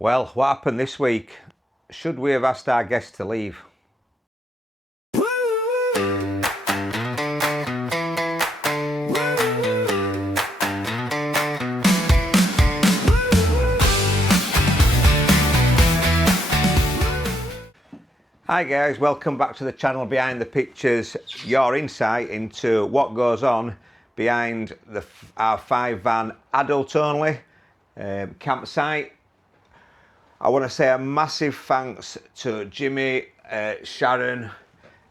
Well, what happened this week? Should we have asked our guests to leave? Hi guys, welcome back to the channel Behind the Pictures, your insight into what goes on behind our 5-van adult only campsite. I want to say a massive thanks to Jimmy, Sharon,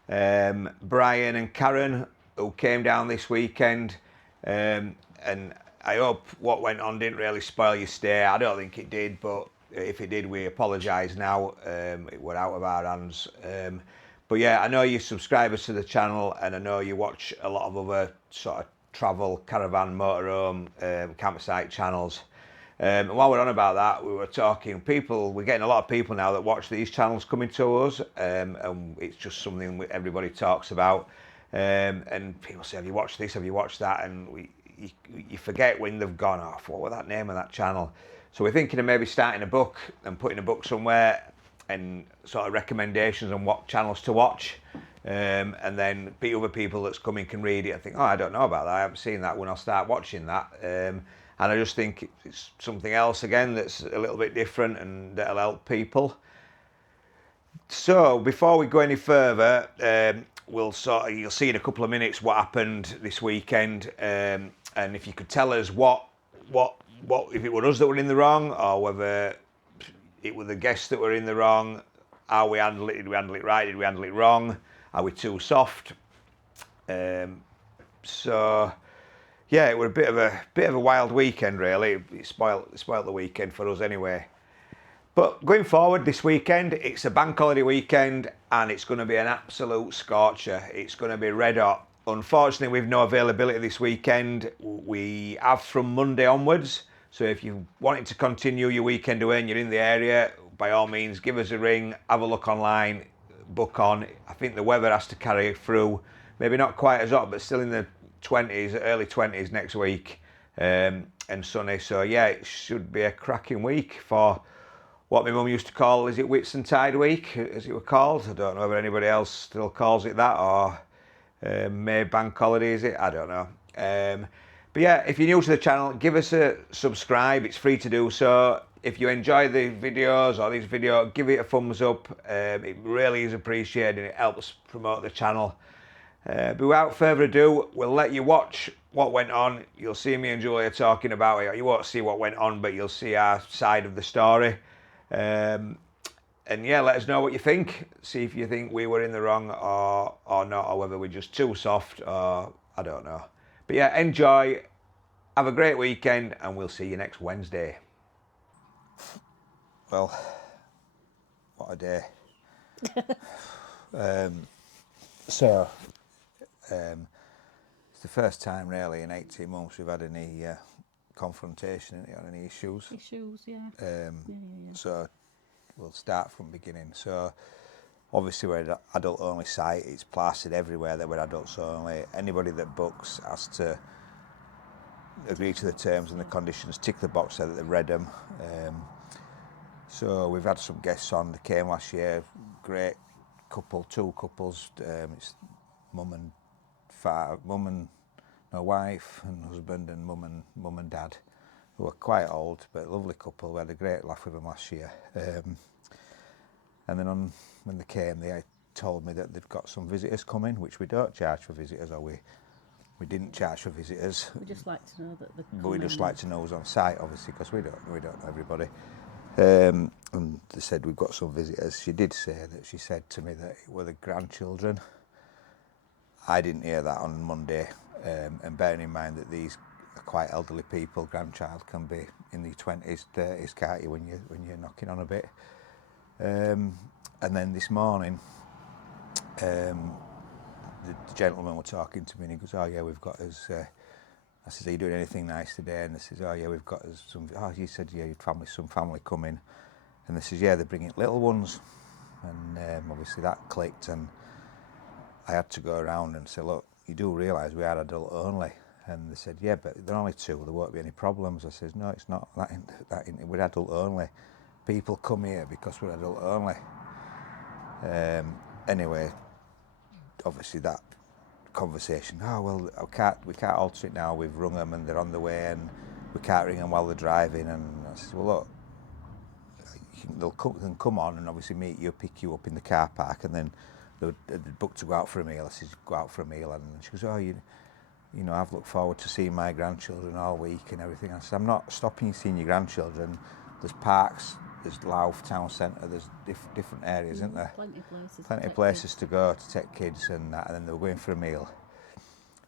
Brian and Karen who came down this weekend, and I hope what went on didn't really spoil your stay. I don't think it did, but if it did, we apologise now. It were out of our hands. But yeah, I know you're subscribers to the channel and I know you watch a lot of other sort of travel, caravan, motorhome, campsite channels. And while we're on about that, we were talking, we're getting a lot of people now that watch these channels coming to us, and it's just something everybody talks about. And people say, have you watched this, have you watched that? And you forget when they've gone off, what was that name of that channel? So we're thinking of maybe starting a book and putting a book somewhere and sort of recommendations on what channels to watch. And then other people that's coming can read it and think, oh, I don't know about that, I haven't seen that, when I'll start watching that. And I just think it's something else again that's a little bit different and that'll help people. So before we go any further, you'll see in a couple of minutes what happened this weekend, and if you could tell us what if it were us that were in the wrong, or whether it were the guests that were in the wrong, how we handled it. Did we handle it right? Did we handle it wrong? Are we too soft? So yeah, it was a bit of a wild weekend really. It spoiled the weekend for us anyway. But going forward this weekend, it's a bank holiday weekend and it's going to be an absolute scorcher. It's going to be red hot. Unfortunately, we've no availability this weekend. We have from Monday onwards. So if you wanted to continue your weekend away and you're in the area, by all means, give us a ring, have a look online, book on. I think the weather has to carry through. Maybe not quite as hot, but still in the 20s, early 20s next week, and sunny. So yeah, it should be a cracking week for what my mum used to call, is it Whitsuntide week, as it were called? I don't know whether anybody else still calls it that, or May bank holiday, is it? I don't know. But yeah, if you're new to the channel, give us a subscribe. It's free to do so. If you enjoy the videos or this video, give it a thumbs up. It really is appreciated and it helps promote the channel. But without further ado, we'll let you watch what went on. You'll see me and Julia talking about it. You won't see what went on, but you'll see our side of the story. And yeah, let us know what you think. See if you think we were in the wrong or not, or whether we're just too soft, or I don't know. But yeah, enjoy, have a great weekend, and we'll see you next Wednesday. Well, what a day. It's the first time really in 18 months we've had any confrontation, any issues. Yeah. So we'll start from the beginning. So obviously we're an adult only site. It's plastered everywhere that we're adults only. Anybody that books has to agree to the terms and the conditions, tick the box so that they've read them. So we've had some guests on that came last year. Great couple, two couples. It's mum and my wife and husband, and mum and dad, who are quite old but lovely couple. We had a great laugh with them last year. And then when they came, they told me that they've got some visitors coming, which we don't charge for visitors, or we didn't charge for visitors. We just like to know that they're coming. But we just like to know who's on site, obviously, because we don't know everybody. And they said we've got some visitors. She did say that, she said to me that it were the grandchildren. I didn't hear that on Monday, and bearing in mind that these are quite elderly people, grandchild can be in the 20s, 30s, can't you, when you're knocking on a bit. And then this morning, the gentleman was talking to me and he goes, oh yeah, we've got us, I said, are you doing anything nice today? And they says, oh yeah, we've got us some, oh, you said, yeah, some family coming. And they says, yeah, they're bringing little ones. And obviously that clicked, and I had to go around and say, look, you do realise we are adult only. And they said, yeah, but they're only two, there won't be any problems. I says, no, it's not, we're adult only. people come here because we're adult only. Anyway, obviously that conversation, oh well, we can't alter it now, we've rung them and they're on the way and we can't ring them while they're driving. And I said, well look, they'll come on and obviously meet you, pick you up in the car park, and then they'd booked to go out for a meal. I said, go out for a meal, and she goes, oh, you know, I've looked forward to seeing my grandchildren all week and everything. I said, I'm not stopping you seeing your grandchildren. There's parks, there's Louth town centre, there's different areas, isn't there? Plenty of places to go to take kids and that, and then they were going for a meal.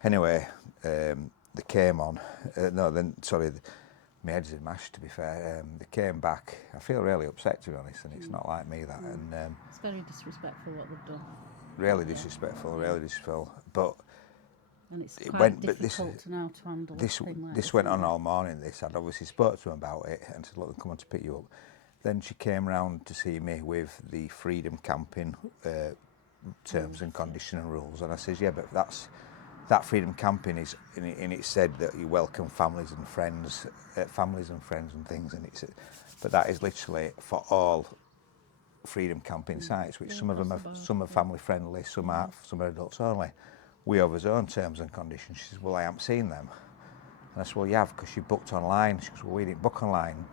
Anyway, they came on. My head's in mash, to be fair. They came back. I feel really upset, to be honest, and it's not like me, that. And it's very disrespectful what they've done. Really disrespectful. But and it's quite difficult to now to handle. This went on all morning. I'd obviously spoke to them about it and said, look, come on to pick you up. Then she came round to see me with the freedom camping terms and conditions and rules, and I says, yeah, but that freedom camping is, and it said that you welcome families and friends and things, and but that is literally for all freedom camping sites, which some are family friendly, some are adults only. We have our own terms and conditions. She says, well, I haven't seen them. And I said, well, you have, because you booked online. She goes, well, we didn't book online.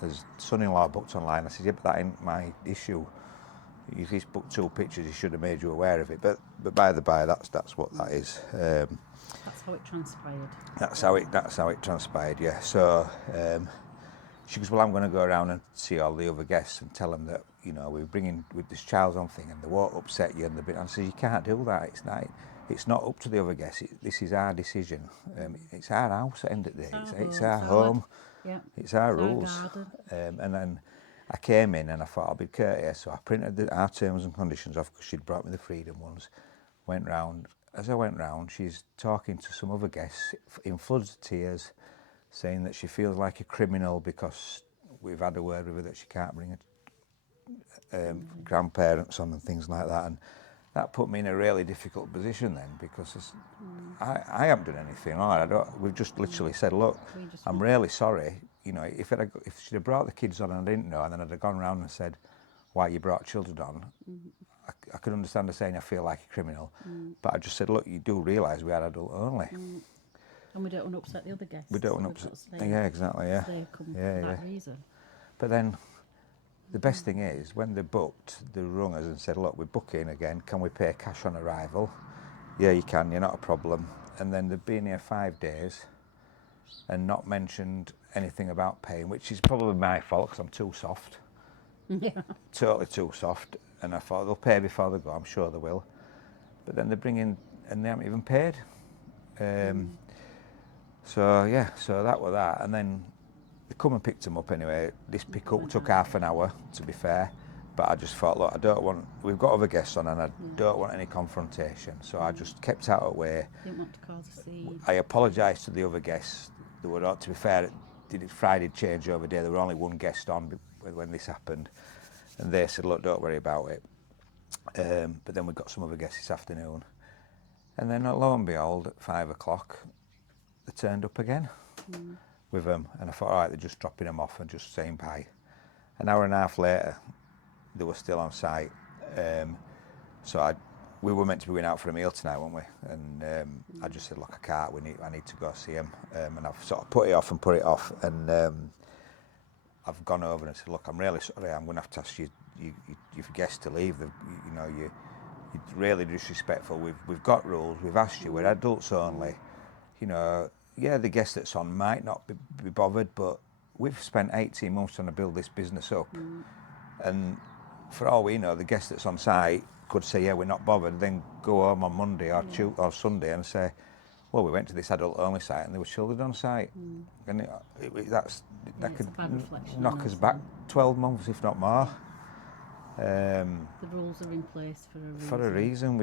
His son-in-law booked online. I said, yeah, but that ain't my issue. If he's booked 2 pictures, he should have made you aware of it. But by the by, that's what that is. That's how it transpired. That's how it transpired. Yeah. So she goes, well, I'm going to go around and see all the other guests and tell them that, you know, we're bringing with this child's on thing, and they won't upset you. And I said, you can't do that. It's not up to the other guests. This is our decision. It's our house at the end of the day. It's our home. Yeah. It's our rules. And then I came in and I thought I'll be courteous, so I printed our terms and conditions off because she'd brought me the freedom ones. Went round. As I went round, she's talking to some other guests in floods of tears, saying that she feels like a criminal because we've had a word with her that she can't bring her grandparents on and things like that. And that put me in a really difficult position then, because I haven't done anything. We've just literally said, look, I'm really sorry. You know, if she'd have brought the kids on and I didn't know, and then I'd have gone round and said, why you brought children on, I could understand her saying I feel like a criminal. But I just said, look, you do realise we are adult only. And we don't want to upset the other guests. We don't want to upset. Yeah, exactly. Yeah. They come for that reason. But then the best thing is, when they booked, they rung us and said, look, we're booking again, can we pay cash on arrival? Yeah, you can, you're not a problem. And then they've been here 5 days and not mentioned anything about paying, which is probably my fault because I'm too soft. Yeah. Totally too soft. And I thought they'll pay before they go, I'm sure they will. But then they bring in and they haven't even paid. So that was that. And then they come and picked them up anyway. This pick-up took half an hour, to be fair. But I just thought, look, we've got other guests on and I don't want any confrontation. So I just kept out of the way. Didn't want to cause a scene. I apologised to the other guests. They were, to be fair, Friday changeover day, there were only one guest on when this happened. And they said, look, don't worry about it. But then we got some other guests this afternoon. And then lo and behold, at 5 o'clock, they turned up again with them. And I thought, all right, they're just dropping them off and just saying bye. An hour and a half later, they were still on site. We were meant to be going out for a meal tonight, weren't we? And I just said, look, I can't. I need to go see him. And I've sort of put it off. And I've gone over and said, look, I'm really sorry. I'm going to have to ask you guests to leave. You're really disrespectful. We've got rules. We've asked you. We're adults only. You know, yeah, the guest that's on might not be bothered, but we've spent 18 months trying to build this business up. And for all we know, the guest that's on site could say, yeah, we're not bothered, then go home on Monday or Sunday and say, well, we went to this adult-only site and there were children on site. And that could knock us back 12 months, if not more. The rules are in place for a reason. For a reason.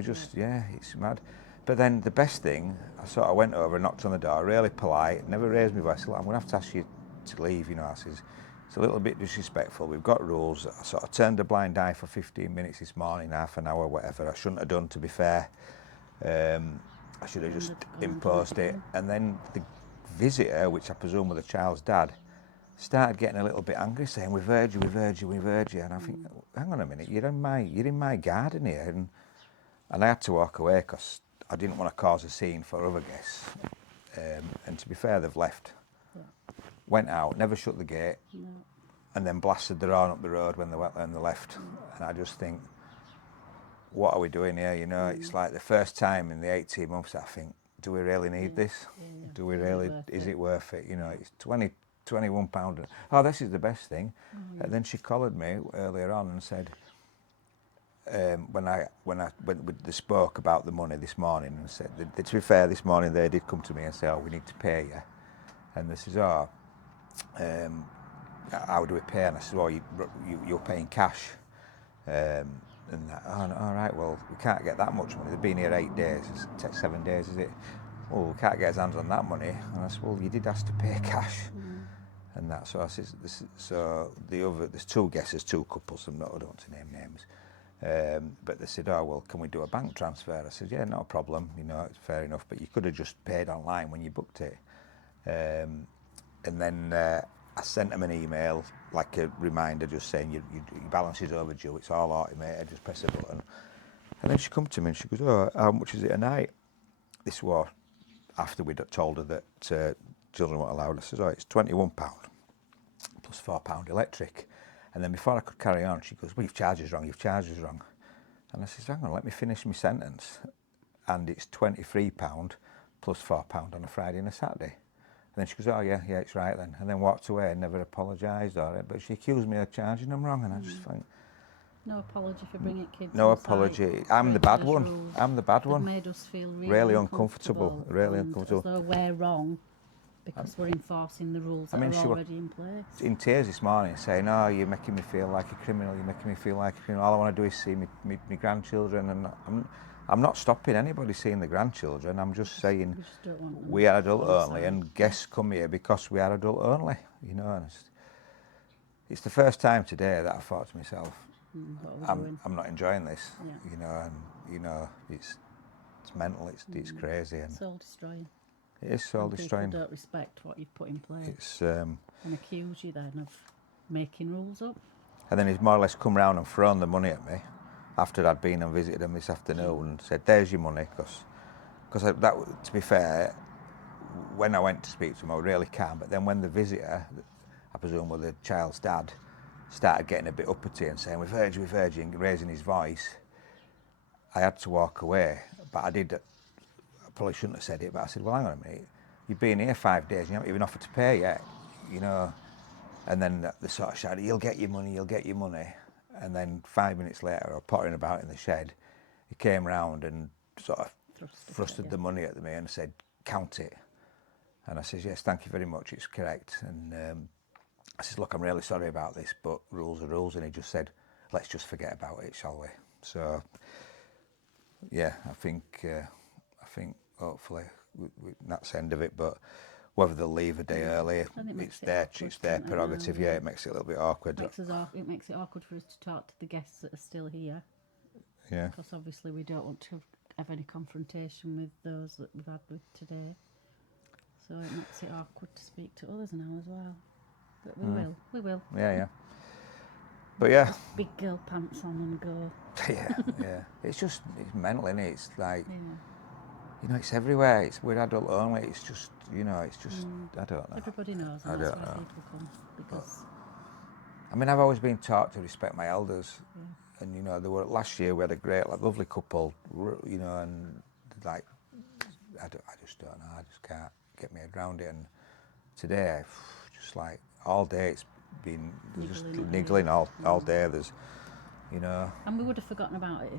It's mad. But then the best thing, I sort of went over and knocked on the door, really polite, never raised my voice. I said, I'm going to have to ask you to leave, you know. I says, it's a little bit disrespectful. We've got rules. I sort of turned a blind eye for 15 minutes this morning, half an hour, whatever. I shouldn't have done, to be fair. I should have just imposed it. And then the visitor, which I presume was the child's dad, started getting a little bit angry, saying, we've heard you, we've heard you, we've heard you. And I think, hang on a minute, you're in my garden here. And I had to walk away because I didn't want to cause a scene for other guests. And to be fair, they've left. Yeah. Went out, never shut the gate, No. and then blasted their horn up the road when they left. And I just think, what are we doing here? You know, it's like the first time in the 18 months that I think, do we really need this? Yeah. Do we really, is it worth it? You know, it's £21. Oh, this is the best thing. And then she collared me earlier on and said, when they spoke about the money this morning, and said, to be fair, this morning they did come to me and say, oh, we need to pay you. And they says, oh, how do we pay? And I said, well, you're paying cash. And that, oh, all right, well, we can't get that much money. They've been here 8 days. It takes 7 days, is it? Well, we can't get his hands on that money. And I said, well, you did ask to pay cash. And that, so I said, there's two guests, there's two couples, I don't want to name names. But they said, oh, well, can we do a bank transfer? I said, yeah, not a problem, you know, it's fair enough, but you could have just paid online when you booked it. And then I sent them an email, like a reminder, just saying your balance is overdue, it's all automated, just press a button. And then she come to me and she goes, oh, how much is it a night? This was after we'd told her that children weren't allowed. I said, oh, it's £21 plus £4 electric. And then before I could carry on, she goes, well, you've charged us wrong, you've charged us wrong. And I said, hang on, let me finish my sentence. And it's £23 plus £4 on a Friday and a Saturday. And then she goes, oh, yeah, it's right then. And then walked away and never apologised or it. But she accused me of charging them wrong. And I just think... No apology for bringing kids. No apology. I'm the bad one. Rules. I'm the bad one. They've made us feel really uncomfortable. Really uncomfortable. As though we're wrong because we're enforcing the rules that are already in place. In tears this morning saying, oh, you're making me feel like a criminal, you're making me feel like a criminal. All I want to do is see my grandchildren. And I'm not stopping anybody seeing the grandchildren. I'm just saying we are adult only and guests come here because we are adult only. You know, and it's the first time today that I thought to myself, I'm not enjoying this, you know, and you know it's mental, it's crazy, and soul destroying. It is soul destroying. People don't respect what you've put in place. It's and accuse you then of making rules up. And then he's more or less come round and thrown the money at me after I'd been and visited him this afternoon and said, "There's your money," because that, to be fair, when I went to speak to him, I was really calm. But then when the visitor, I presume was the child's dad, started getting a bit uppity and saying, we've heard you, and raising his voice, I had to walk away. But I probably shouldn't have said it, but I said, well, hang on a minute, you've been here 5 days, you haven't even offered to pay yet, you know. And then they sort of shouted, you'll get your money. And then 5 minutes later, I was pottering about in the shed, he came round and sort of thrusted the money at me and said, count it. And I said, yes, thank you very much, it's correct. And I said, look, I'm really sorry about this, but rules are rules. And he just said, let's just forget about it, shall we? So, yeah, I think hopefully that's the end of it. But whether they'll leave a day early, it's their prerogative. Yeah, it makes it a little bit awkward. It makes it awkward for us to talk to the guests that are still here. Yeah. Because obviously we don't want to have any confrontation with those that we've had with today. So it makes it awkward to speak to others now as well. But we will. Yeah. But yeah. Just big girl pants on and go. yeah. It's mental, isn't it? It's like, you know, it's everywhere. We're adult only. It's just, I don't know. Everybody knows. I don't know. People come because. I mean, I've always been taught to respect my elders. Yeah. And, you know, last year we had a great, lovely couple, you know, and like, I just don't know. I just can't get my head around it. And today, just like, all day it's been just niggling all day. There's, you know. And we would have forgotten about it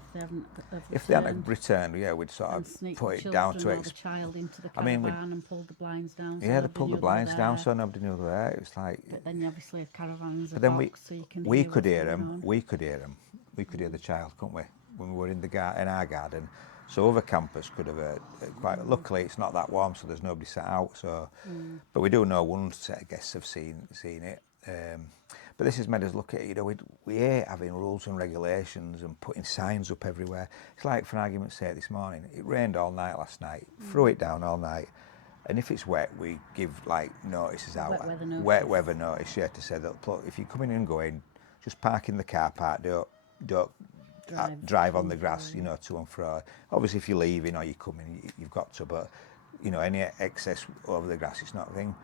if they hadn't returned. Yeah, we'd sort of put it down to it. The child into the caravan and pulled the blinds down. Yeah, they pulled the blinds down so nobody knew they were there. It was like. But then obviously a caravan's a box, so you can. We could hear them. We could hear them. We could hear the child, couldn't we? When we were in our garden. So other campers could have heard quite. Luckily, it's not that warm, so there's nobody sat out. So, but we do know one set of guests have seen it. But this has made us look at it. You know, we hate having rules and regulations and putting signs up everywhere. It's like, for argument's sake, this morning it rained all night last night. Threw it down all night, And if it's wet, we give like notices out. Wet weather notice. Wet weather notice, yeah, to say that look, if you come in and go in, just park in the car park. Don't drive on the grass, you know, to and fro. Obviously, if you're leaving or you're coming, you've got to. But you know, any excess over the grass, it's not a thing.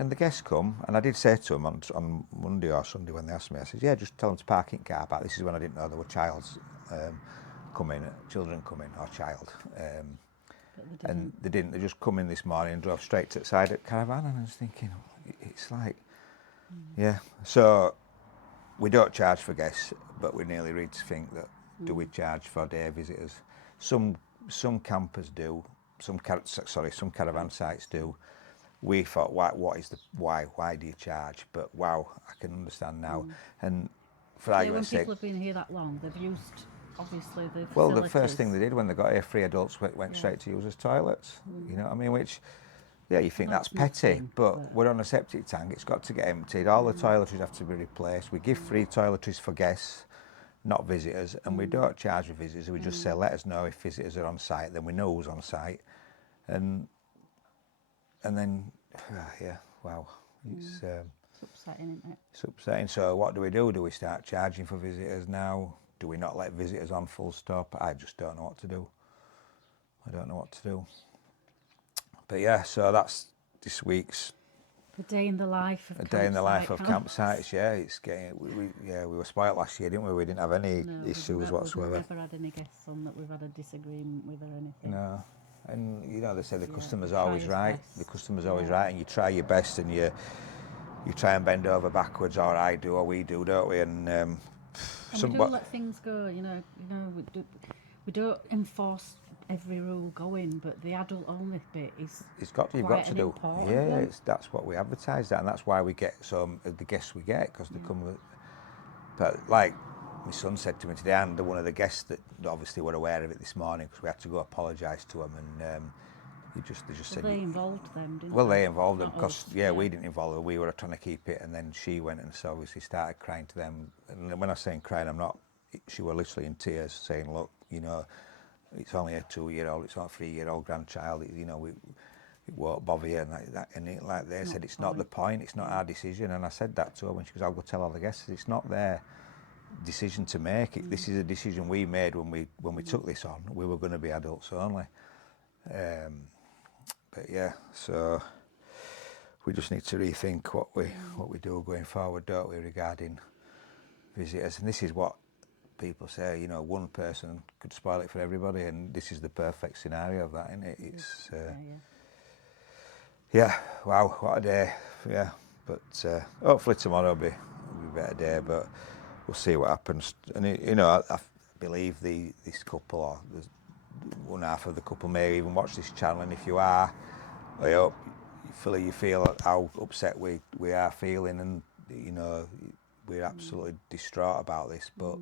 And the guests come, and I did say to them on Monday or Sunday when they asked me, I said, yeah, just tell them to park in car park. This is when I didn't know there were children coming or child. And they didn't. They just come in this morning and drove straight to the side of the caravan, and I was thinking, it's like, yeah. So we don't charge for guests, but we nearly read to think that do we charge for day visitors? Some campers do. Some caravan sites do. We thought, why do you charge? But wow, I can understand now. And for argument's sake, when people have been here that long, they've used obviously the facilities. Well, the first thing they did when they got here, 3 adults went straight to use as toilets. You know what I mean? Which, yeah, you think that's petty, but we're on a septic tank. It's got to get emptied. All the toiletries have to be replaced. We give free toiletries for guests, not visitors, and we don't charge for visitors. We just say, let us know if visitors are on site. Then we know who's on site, and then, yeah, wow, it's upsetting, isn't it? It's upsetting. So what do? Do we start charging for visitors now? Do we not let visitors on full stop? I just don't know what to do. I don't know what to do. But yeah, so that's this week's A day in the life of campsites. Yeah, it's getting. We were spoilt last year, didn't we? We didn't have any issues whatsoever. We've never had any guests on that we've had a disagreement with or anything. No, and you know they say the customer's always right. The customer's always right, and you try your best, and you try and bend over backwards, or I do, or we do, don't we? And we do let things go. You know, we don't enforce every rule going, but the adult only bit is. You've got to do. Yeah, that's what we advertise that, and that's why we get some of the guests we get, because they come with. But like my son said to me today, and one of the guests that obviously were aware of it this morning, because we had to go apologise to them, and they just said. They involved them, didn't they? Well, they involved them because we didn't involve her. We were trying to keep it, and then she went and so obviously started crying to them. And when I say crying, I'm not. She was literally in tears, saying, "Look, you know, it's only a 2-year-old, it's not a 3-year-old grandchild. You know, it won't bother you." And like that, and like they said, it's not the point. It's not our decision. And I said that to her when she goes, "I'll go tell all the guests. It's not their decision to make. This is a decision we made when we took this on. We were going to be adults only." But yeah, so we just need to rethink what we do going forward, don't we, regarding visitors? And this is what people say, you know, one person could spoil it for everybody, and this is the perfect scenario of that, isn't it? It's yeah, wow, what a day. Yeah, but hopefully tomorrow will be a better day, but we'll see what happens. And you know, I believe this couple, or there's one half of the couple, may even watch this channel, and if you are, I hope you feel how upset we are feeling, and you know, we're absolutely distraught about this, but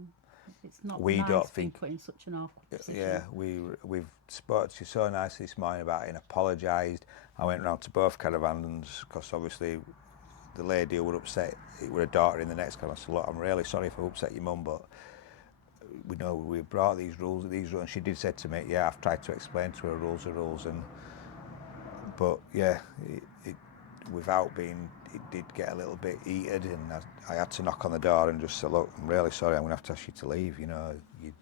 it's not we nice don't being think put in such an awkward position. Yeah, we've spoke to you so nicely this morning about it and apologised. I went round to both caravans because obviously the lady who were upset, it were a daughter in the next caravan. I said, look, I'm really sorry if I upset your mum, but we know we brought these rules, and she did say to me, yeah, I've tried to explain to her rules are rules, but yeah, without being, it did get a little bit heated, and I had to knock on the door and just say, look, I'm really sorry, I'm going to have to ask you to leave, you know, you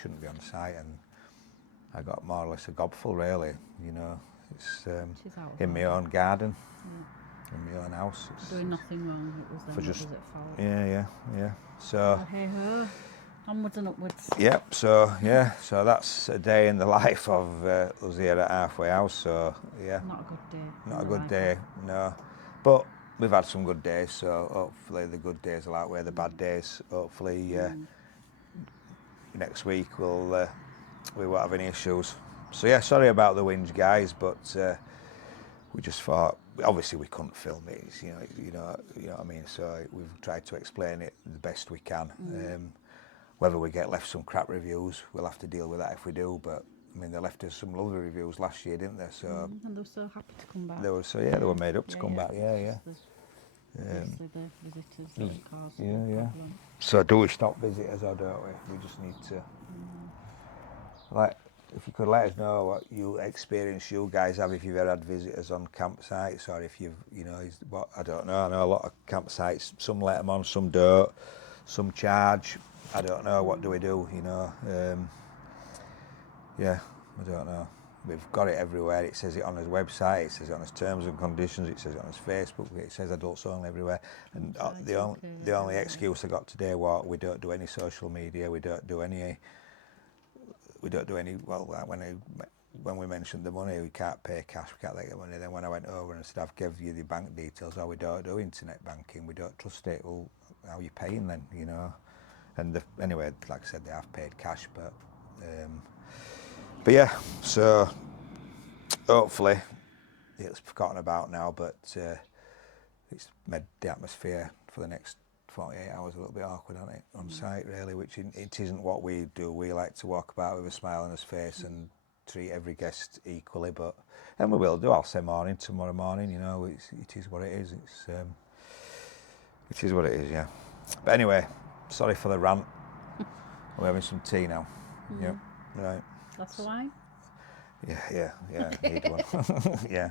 shouldn't be on site. And I got more or less a gobful, really, you know, it's in my own garden, in my own house. It's doing nothing wrong, it was them that was at fault. Yeah, so hey ho, onwards and upwards. Yep, so that's a day in the life of us here at Halfway House, so yeah. Not a good day. Not a good day, no. But we've had some good days, so hopefully the good days will outweigh the bad days. Hopefully next week we won't have any issues. So yeah, sorry about the whinge, guys, but we just thought, obviously we couldn't film it, you know what I mean. So we've tried to explain it the best we can. Whether we get left some crap reviews, we'll have to deal with that if we do. But I mean, they left us some lovely reviews last year, didn't they? So and they were so happy to come back. They were made up to come back. Yeah. Obviously the visitors that have caused problem. So do we stop visitors or don't we? We just need to, like, if you could let us know what you experience you guys have if you've ever had visitors on campsites, or if you've, you know, what, I don't know. I know a lot of campsites, some let them on, some don't, some charge. I don't know. What do we do? You know, yeah, I don't know. We've got it everywhere. It says it on his website. It says it on his terms and conditions. It says it on his Facebook. It says adults only everywhere. And the only excuse I got today was we don't do any social media. We don't do any. Well, like when we mentioned the money, we can't pay cash. We can't get money. Then when I went over and said I've given you the bank details, oh, we don't do internet banking. We don't trust it. Well, how are you paying then? You know. And anyway, like I said, they have paid cash, but yeah. So hopefully it's forgotten about now, but it's made the atmosphere for the next 48 hours a little bit awkward, hasn't it, on site, really, which it isn't what we do. We like to walk about with a smile on his face and treat every guest equally, and we will do. I'll say tomorrow morning, you know, it is what it is. It is what it is, yeah. But anyway, sorry for the rant. We're having some tea now. Yep, right. That's the wine? Yeah, need one. Yeah.